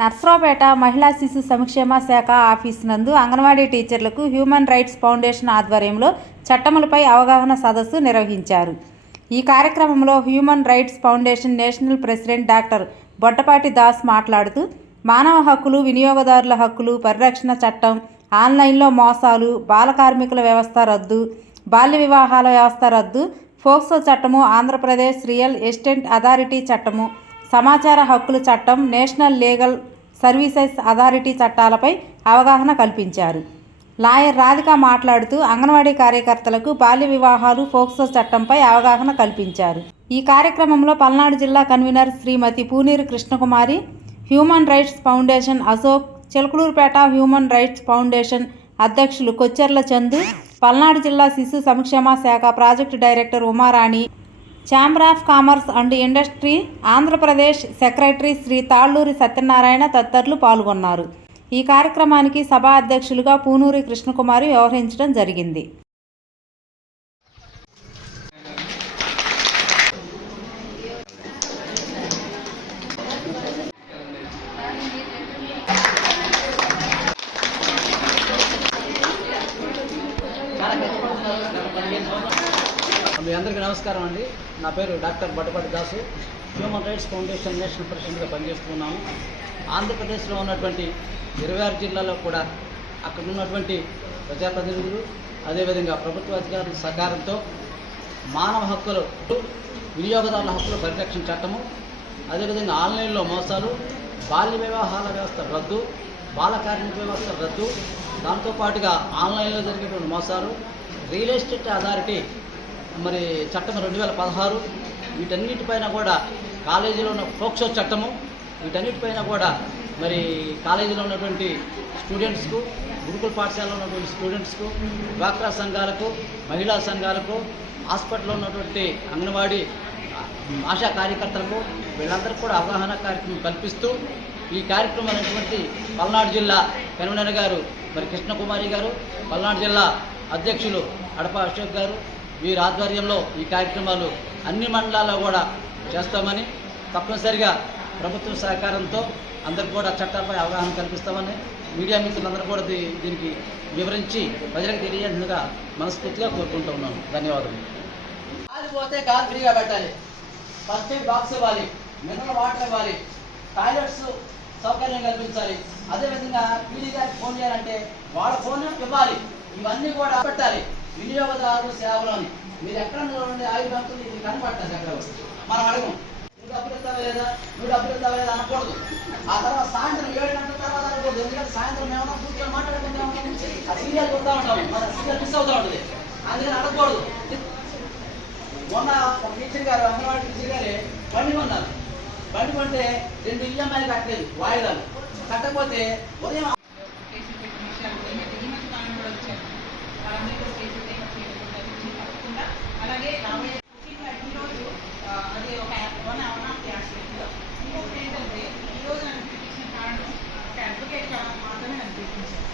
నర్సరావుపేట మహిళా శిశు సంక్షేమ శాఖ ఆఫీసు నందు అంగన్వాడీ టీచర్లకు హ్యూమన్ రైట్స్ ఫౌండేషన్ ఆధ్వర్యంలో చట్టములపై అవగాహన సదస్సు నిర్వహించారు. ఈ కార్యక్రమంలో human rights foundation national president doctor Bottapati Das మాట్లాడుతూ, మానవ హక్కులు, వినియోగదారుల హక్కులు పరిరక్షణ చట్టం, ఆన్లైన్లో మోసాలు, బాల కార్మికుల వ్యవస్థ రద్దు, బాల్య వివాహాల వ్యవస్థ రద్దు, ఫోక్సో చట్టము, ఆంధ్రప్రదేశ్ రియల్ ఎస్టేట్ అథారిటీ చట్టము, సమాచార హక్కుల చట్టం, నేషనల్ లీగల్ సర్వీసెస్ అథారిటీ చట్టాలపై అవగాహన కల్పించారు. లాయర్ రాధిక మాట్లాడుతూ, అంగన్వాడీ కార్యకర్తలకు బాల్య వివాహాలు, ఫోక్సో చట్టంపై అవగాహన కల్పించారు. ఈ కార్యక్రమంలో పల్నాడు జిల్లా convener Shrimati Puneeru Krishnakumari, human rights foundation Ashok, Chilakaluripet human rights foundation అధ్యక్షులు కొచ్చెర్ల చందు, పల్నాడు జిల్లా శిశు సంక్షేమ శాఖ project director Umarani, chamber of commerce and industry Andhra Pradesh secretary Shri Talluri Satyanarayana తదితరులు పాల్గొన్నారు. ఈ కార్యక్రమానికి సభా అధ్యక్షులుగా పూనూరి కృష్ణకుమారి వ్యవహరించడం జరిగింది. మీ అందరికీ నమస్కారం అండి. నా పేరు doctor Bottapati Dasu. Human rights foundation national ప్రెసిడెంట్గా పనిచేస్తున్నాము. ఆంధ్రప్రదేశ్లో ఉన్నటువంటి 26 జిల్లాల్లో కూడా అక్కడ ఉన్నటువంటి ప్రజాప్రతినిధులు, అదేవిధంగా ప్రభుత్వ అధికారుల సహకారంతో మానవ హక్కులు, వినియోగదారుల హక్కుల పరిరక్షణ చట్టము, అదేవిధంగా ఆన్లైన్లో మోసాలు, బాల్య వివాహాల వ్యవస్థ రద్దు, బాల కార్మిక వ్యవస్థ రద్దు, దాంతోపాటుగా ఆన్లైన్లో జరిగేటువంటి మోసాలు, రియల్ ఎస్టేట్ అథారిటీ మరి చట్టం 2016, వీటన్నిటిపైన కూడా కాలేజీలో ఉన్న ఫోక్సో చట్టము, వీటన్నిటిపైన కూడా మరి కాలేజీలో ఉన్నటువంటి స్టూడెంట్స్కు, గురుకుల పాఠశాలలో ఉన్నటువంటి స్టూడెంట్స్కు, డ్వాక్రా సంఘాలకు, మహిళా సంఘాలకు, హాస్పిటల్లో ఉన్నటువంటి అంగన్వాడీ ఆశా కార్యకర్తలకు వీళ్ళందరికీ కూడా అవగాహన కార్యక్రమం కల్పిస్తూ ఈ కార్యక్రమం అనేటువంటి పల్నాడు జిల్లా కన్వీనర్ గారు మరి కృష్ణకుమారి గారు, పల్నాడు జిల్లా అధ్యక్షులు అడప అశోక్ గారు, వీరి ఆధ్వర్యంలో ఈ కార్యక్రమాలు అన్ని మండలాల్లో కూడా చేస్తామని, తప్పనిసరిగా ప్రభుత్వ సహకారంతో అందరికీ కూడా చట్టాలపై అవగాహన కల్పిస్తామని మీడియా మిత్రులందరూ కూడా దీనికి వివరించి ప్రజలకు తెలియాల్సిందిగా మనస్ఫూర్తిగా కోరుకుంటూ ఉన్నాను. ధన్యవాదాలు. గాలి పోతే గాలి ఫ్రీగా పెట్టాలి, ఫస్ట్ ఎయిడ్ బాక్స్ ఇవ్వాలి, మినరల్ వాటర్ ఇవ్వాలి, టాయిలెట్స్ సౌకర్యం కల్పించాలి, అదేవిధంగా పీడీ గారికి ఫోన్ చేయాలంటే వాళ్ళ ఫోన్ ఇవ్వాలి. ఇవన్నీ కూడా పెట్టాలి. వినియోగదారుల సేవలోని మీరు ఎక్కడ నుండి ఆయుధంతో ఇది కనపడుతుంది. అక్కడ మనం అడగం, నువ్వు డబ్బులు ఇస్తావా లేదా, నువ్వు డబ్బులు ఇస్తావా లేదా అనకూడదు. ఆ తర్వాత సాయంత్రం 7 గంటల తర్వాత అనకూడదు. ఎందుకంటే సాయంత్రం ఏమన్నా కూర్చొని మాట్లాడుకుంటా ఉంటాం, ఆ సీరియల్ చూస్తూ ఉంటాం, మన సీరియల్ మిస్ అవుతూ ఉంటుంది. అందుకని అడగకూడదు. మొన్న ఒక టీచర్ గారు, అంగన్వాడీ టీచర్ గారే బండి కొన్నారు. బండి కొంటే 2 ఈఎంఐలు కట్టలేదు, వాయిదాలు కట్టకపోతే ఉదయం అలాగే ఈరోజు అది ఒక వన్ ఆఫ్ యాక్ట్స్. ఇంకొకటి ఏంటంటే ఈరోజు నన్ను పిలిపించిన కారణం ఒక అడ్వకేట్ మాత్రమే నన్ను పిలిపించాను.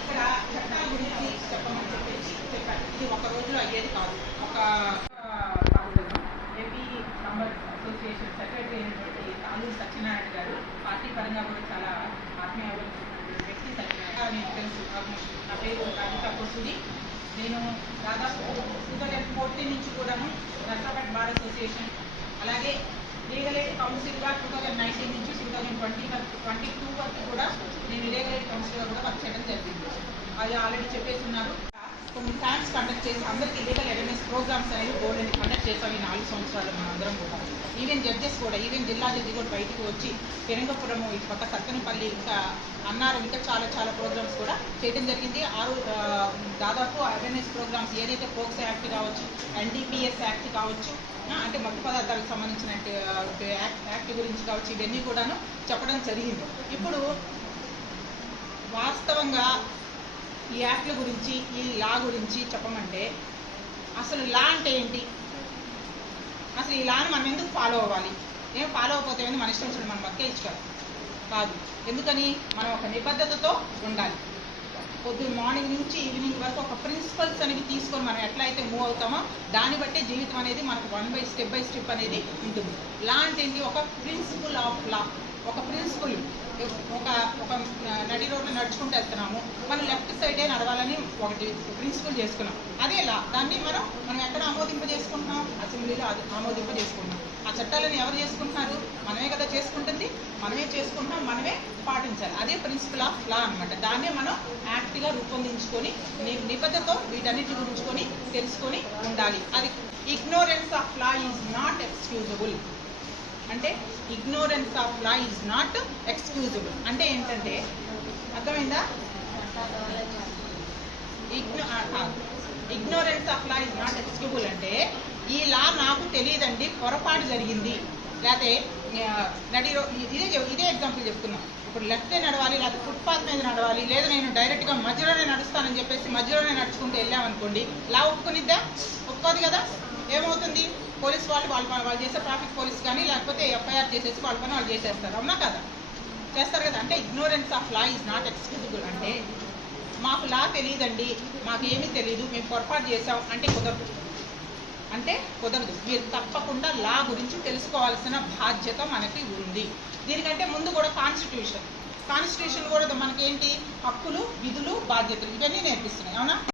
ఇక్కడ చట్టాల గురించి చెప్పమని చెప్పేసి చెప్పాను. ఇది ఒక రోజులో అయ్యేది కాదు. ఒక ఏపీ నంబర్ అసోసియేషన్ సెక్రటరీ అయినటువంటి తాళ్ళూరి సత్యనారాయణ గారు, పార్టీ పరంగా కూడా చాలా ఆత్మీయ వ్యక్తి సత్యనారాయణ మీకు తెలుసు. నా పేరు రాధికా కొసూరి. నేను దాదాపు 2014 నుంచి కూడాను నర్సరావుపేట బార్ అసోసియేషన్, అలాగే లీగల్ ఎయిడ్ కౌన్సిల్గా 2019 నుంచి 2022 వరకు కూడా నేను లీగల్ ఎయిడ్ కౌన్సిల్గా కూడా వర్క్ చేయడం జరిగింది. అది ఆల్రెడీ చెప్పేస్తున్నారు. కొన్ని క్యాంప్స్ కండక్ట్ చేసి అందరికీ లీగల్ అవేర్నెస్ ప్రోగ్రామ్స్ అనేవి బోర్డుని కండక్ట్ చేస్తాం ఈ 4 సంవత్సరాలు. మన అందరం కూడా ఈవెన్ జడ్జెస్ కూడా, ఈవెన్ జిల్లా జడ్జి కూడా బయటికి వచ్చి పెరంగపురము, ఈ పక్క సత్తెనపల్లి, ఇంకా అన్నారు, ఇంకా చాలా ప్రోగ్రామ్స్ కూడా చేయడం జరిగింది. దాదాపు అవేర్నెస్ ప్రోగ్రామ్స్ ఏదైతే పోక్సో యాక్ట్ కావచ్చు, ఎన్డీపీఎస్ యాక్ట్ కావచ్చు, అంటే మత్తు పదార్థాలకు సంబంధించిన యాక్ట్ గురించి కావచ్చు, ఇవన్నీ కూడాను చెప్పడం జరిగింది. ఇప్పుడు వాస్తవంగా ఈ యాక్ట్ల గురించి, ఈ లా గురించి చెప్పమంటే అసలు లా అంటే ఏంటి, అసలు ఈ లాను మనం ఎందుకు ఫాలో అవ్వాలి, ఏం ఫాలో అవ్వకపోతే మన ఇష్టం వచ్చినట్టు మనం బతికేయచ్చు కాదు. ఎందుకని మనం ఒక నిబద్ధతతో ఉండాలి. పొద్దున్న మార్నింగ్ నుంచి ఈవినింగ్ వరకు ఒక ప్రిన్సిపల్స్ అనేవి తీసుకొని మనం ఎట్లా అయితే మూవ్ అవుతామో దాన్ని బట్టే జీవితం అనేది మనకు స్టెప్ బై స్టెప్ అనేది ఉంటుంది. లా అంటే ఒక ప్రిన్సిపల్ ఆఫ్ లా, ఒక ప్రిన్సిపల్ ఒక ఒక నడి రోడ్లో నడుచుకుంటూ వెళ్తున్నాము, మనం లెఫ్ట్ సైడే నడవాలని ఒకటి ప్రిన్సిపల్ చేసుకున్నాం. అదే లా, దాన్ని మనం ఎక్కడ ఆమోదింపజేసుకుంటున్నాం? అసెంబ్లీలో ఆమోదింపజేసుకుంటున్నాం. ఆ చట్టాలను ఎవరు చేసుకుంటున్నారు? మనమే కదా చేసుకుంటుంది. మనమే చేసుకుంటున్నాం, మనమే పాటించాలి. అదే ప్రిన్సిపల్ ఆఫ్ లా అనమాట. దాన్నే మనం యాక్ట్గా రూపొందించుకొని నిబద్ధతో వీటన్నిటి గురించుకొని తెలుసుకొని ఉండాలి. అది ignorance of law is not excusable. అంటే ignorance of law is not excusable అంటే ఏంటంటే, అర్థమైందా? Ignorance of law is not excusable అంటే ఈ లా నాకు తెలియదండి, పొరపాటు జరిగింది, లేకపోతే ఇదే ఎగ్జాంపుల్ చెప్తున్నాం. ఇప్పుడు లెఫ్టే నడవాలి, లేకపోతే ఫుట్పాత్ మీద నడవాలి, లేదా నేను డైరెక్ట్గా మధ్యలోనే నడుస్తానని చెప్పేసి మధ్యలోనే నడుచుకుంటూ వెళ్ళామనుకోండి, లా ఒప్పుకునిద్దా? ఒప్పుకోదు కదా. ఏమవుతుంది? పోలీస్ వాళ్ళు చేసే ట్రాఫిక్ పోలీస్ కానీ లేకపోతే ఎఫ్ఐఆర్ చేసేసి వాళ్ళ పని వాళ్ళు చేసేస్తారు. అవునా కదా? చేస్తారు కదా. అంటే ignorance of law is not excusable అంటే మాకు లా తెలియదండి, మాకేమీ తెలియదు, మేము పొరపాటు చేసాం అంటే కుదరదు. మీరు తప్పకుండా లా గురించి తెలుసుకోవాల్సిన బాధ్యత మనకి ఉంది. దీనికంటే ముందు కూడా కాన్స్టిట్యూషన్ కూడా మనకేంటి, హక్కులు, విధులు, బాధ్యతలు ఇవన్నీ నేర్పిస్తున్నాయి. అవునా?